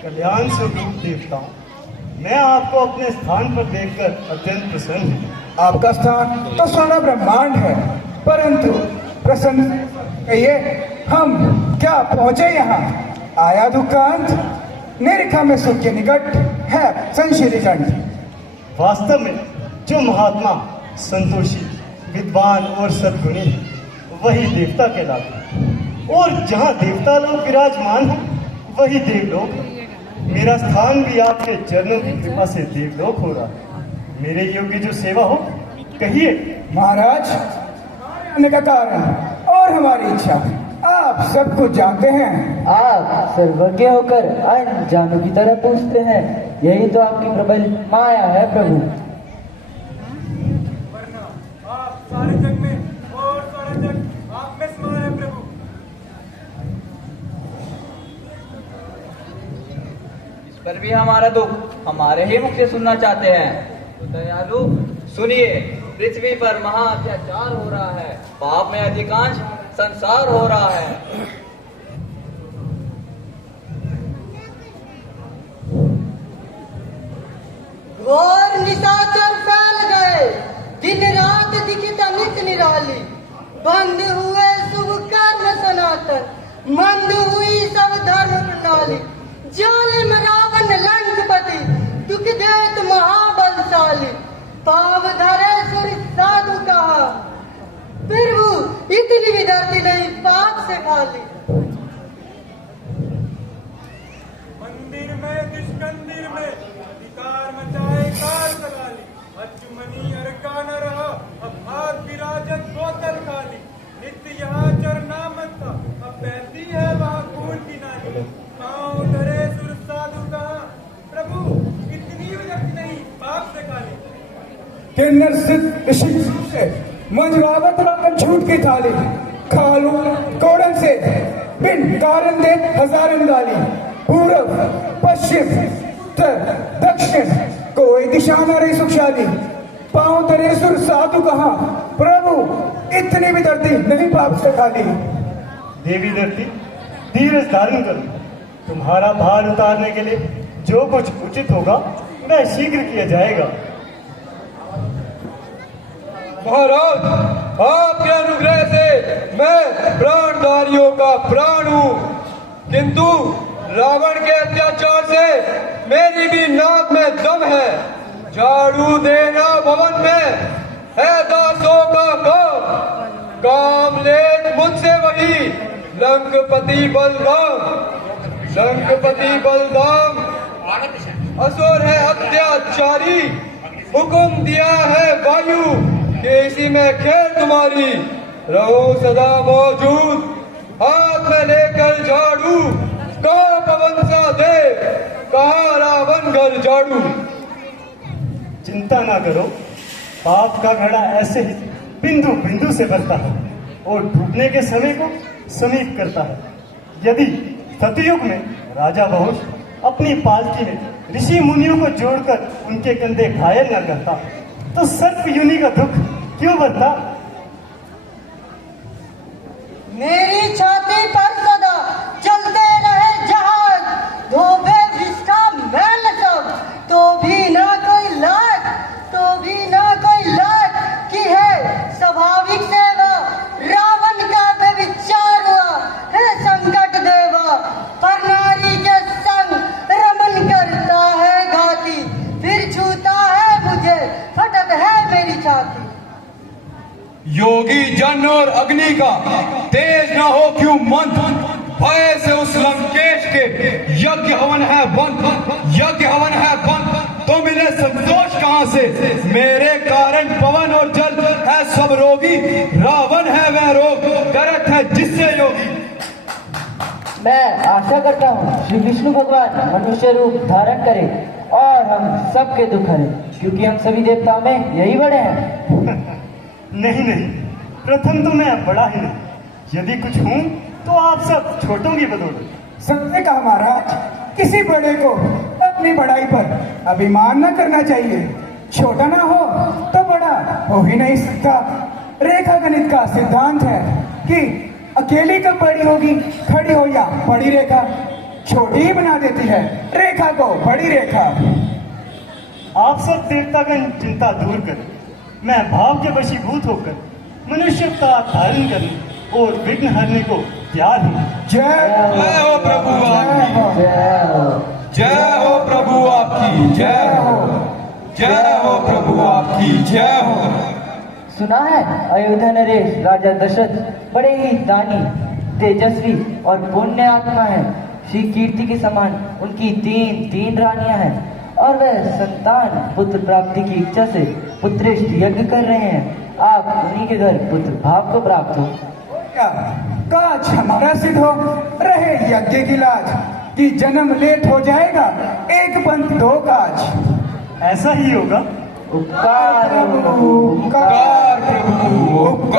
कल्याण स्वरूप देवताओं, मैं आपको अपने स्थान पर देखकर अत्यंत प्रसन्न हूँ। आपका स्थान तो सारा ब्रह्मांड है, परंतु प्रसन्न कहिए, हम क्या पहुंचे यहाँ? आया दुकांत, निरीखा में सुख के निकट है संशीली कंठ। वास्तव में जो महात्मा संतोषी, विद्वान और सद्गुणी है, वही देवता कहलाते हैं। और जहाँ देवता लोग विराजमान हैं, वही देवलोक है। मेरा स्थान भी आपके चरणों की कृपा से देवलोक हो रहा है। मेरे योग्य जो सेवा हो, कहिए। महाराज, आने का कारण और हमारी इच्छा आप सब कुछ जानते हैं। आप सर्वज्ञ होकर अनजानों की तरह पूछते हैं, यही तो आपकी प्रबल माया है प्रभु। वरना आप सारे जग में और सारा जग आप में समान है प्रभु। इस पर भी हमारा दुख हमारे ही मुख से सुनना चाहते हैं। तो दयालु सुनिए, पृथ्वी पर महा अत्याचार हो रहा है, पाप में अधिकांश संसार हो रहा है। घोर निशाचर फैल गए, दिन रात दिखता नित निराली। बंद हुए शुभ कर्म सनातन, मंद हुई सब धर्म प्रणाली। जालिम रावण लंकपति, दुख देत महाबलशाली। पाव धरे सुर साधु कहा, प्रभु इतनी भी धरती नहीं पाप से खाली। मंदिर में दुष्कंदिर में अधिकार मचाए काल सगाली। अचुमनी अरका न रहा, अब भाग विराजत बोतल खाली। नित्य यहाँ चरना मत था, अब बहती है वहाँ खून की नाली। पाँव धरे सुर साधु कहा, प्रभु इतनी भी धरती नहीं पाप से खाली। किन्नर सिद्ध ऋषि से मंजरावत रावण झूठ की थाली। खालू कोड़न से बिन कारण दे हजारन गाली। पूर्व पश्चिम उत्तर दक्षिण कोई दिशा न रही सुखशाली। पांव तरे सुर साधु कहा, प्रभु इतनी भी धरती नहीं पाप से खाली। देवी धरती, धीरज धारण करो। तुम्हारा भार उतारने के लिए जो कुछ उचित होगा, वह शीघ्र किया जाएगा। महाराज, आपके अनुग्रह से मैं प्राणधारियों का प्राण हूँ, किंतु रावण के अत्याचार से मेरी भी नाक में दम है। झाड़ू देना भवन में है दासों का काम ले मुझसे वही लंकपति बलराम। लंकपति बलराम असुर है अत्याचारी, हुक्म दिया है वायु कि इसी में खेल तुम्हारी। रहो सदा मौजूद, हाथ में लेकर झाड़ू। कहा पवन सा देव, कहा रावण घर झाड़ू। चिंता ना करो, पाप का घड़ा ऐसे ही बिंदु बिंदु से भरता है और डूबने के समय को समीप करता है। यदि सतयुग में राजा बहुश अपनी पालकी में ऋषि मुनियों को जोड़कर उनके कंधे घायल न करता, तो सर्प युनि का दुख क्यों बढ़ता? मेरी छाती पर सदा चलते रहे जहाज, धोबे जिसका मैल सब, तो भी ना कोई लाज, तो भी ना कोई लाज की है स्वाभाविक सेवा। रावण का व्यभिचार हुआ है संकट देवा, पर नारी के संग रमन करता है घाती। फिर छूता है मुझे, फटक है मेरी छाती। योगी जन और अग्नि का तेज न हो क्यों मन, भय से उस लंकेश के यज्ञ हवन है बंद। यज्ञ हवन है बंद, तो मिले संतोष कहां से? मेरे कारण पवन और जल है सब रोगी। रावण है वह रोग, करत है जिससे योगी। मैं आशा करता हूँ श्री विष्णु भगवान मनुष्य रूप धारण करें और हम सबके दुख हरें, क्योंकि हम सभी देवताओं में यही बड़े हैं। नहीं नहीं, प्रथम तो मैं बड़ा ही नहीं। यदि कुछ हूं तो आप सब छोटों की बदौलत। सबने कहा महाराज, किसी बड़े को अपनी बड़ाई पर अभिमान न करना चाहिए। छोटा ना हो तो बड़ा हो ही नहीं सकता। रेखा गणित का सिद्धांत है कि अकेली कब बड़ी होगी, खड़ी हो या बड़ी रेखा। छोटी ही बना देती है रेखा को बड़ी रेखा। आप सब देवतागण चिंता दूर करें, मैं भाव के वशीभूत होकर मनुष्य का धारण करने और विघ्न हरने को तैयार हूँ। जय जय हो प्रभु आपकी, जय हो। जय हो प्रभु आपकी, जय हो, जय हो प्रभु आपकी, जय हो। सुना है अयोध्या नरेश राजा दशरथ बड़े ही दानी, तेजस्वी और पुण्य आत्मा है। श्री कीर्ति के समान उनकी तीन रानियां हैं और वह संतान पुत्र प्राप्ति की इच्छा से पुत्रेष्ट यज्ञ कर रहे हैं। आप उन्हीं के घर पुत्र भाव को प्राप्त हो। क्या काज हमारा सिद्ध हो, रहे यज्ञ की लाज कि जन्म लेट हो जाएगा, एक पंथ दो काज। ऐसा ही होगा। उपकार उपकार उपकार प्रभु, उपकार।